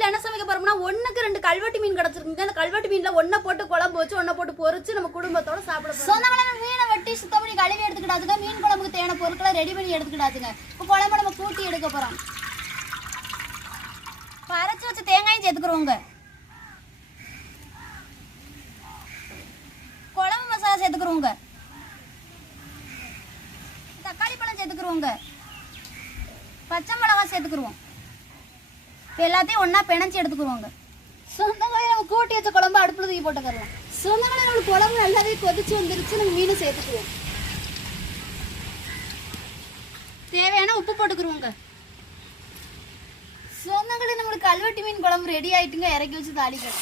வீட்ல என்ன சமைக்க போறோம்னா 1க்கு 2 கல்வெட்டு மீன் கிடைச்சிருக்குங்க. அந்த கல்வெட்டு மீன்ல ஒண்ண போட்டு குழம்பு வச்சு ஒண்ண போட்டு பொரிச்சு நம்ம குடும்பத்தோட சாப்பிட போறோம். சொந்தங்கள மீனை வெட்டி சுத்தம் பண்ணி கழுவி எடுத்துக்கிட்டாதுங்க. மீன் குழம்புக்கு தேவையான பொருட்களை ரெடி பண்ணி எடுத்துக்கிட்டாதுங்க. இப்போ குழம்பு நம்ம கூட்டி எடுக்க போறோம். அரைச்சு வச்ச தேங்காயும் சேர்த்துக்கிறோங்க. குழம்பு மசாலா சேர்த்துக்கிறோங்க. தக்காளி பழம் சேர்த்துக்கிறோங்க. பச்சை மிளகாய் சேர்த்துக்கிறோம். எல்லாத்தையும் ஒண்ணா பிணைச்சு எடுத்துக்கிறோங்க. சொந்தங்களே நம்ம கூட்டி வச்ச குழம்பு அடுப்புல தூக்கி போட்டுக்கலாம். சொந்தங்களே நம்ம குழம்பு நல்லாவே கொதிச்சு வந்துருச்சு. நம்ம மீனை சேர்த்துக்குவோம். தேவையான உப்பு போட்டுக்கிறோங்க. சொந்தங்களே நம்மளுக்கு கல்வெட்டு மீன் குழம்பு ரெடி ஆயிட்டுங்க. இறக்கி வச்சு தாளிக்கலாம்.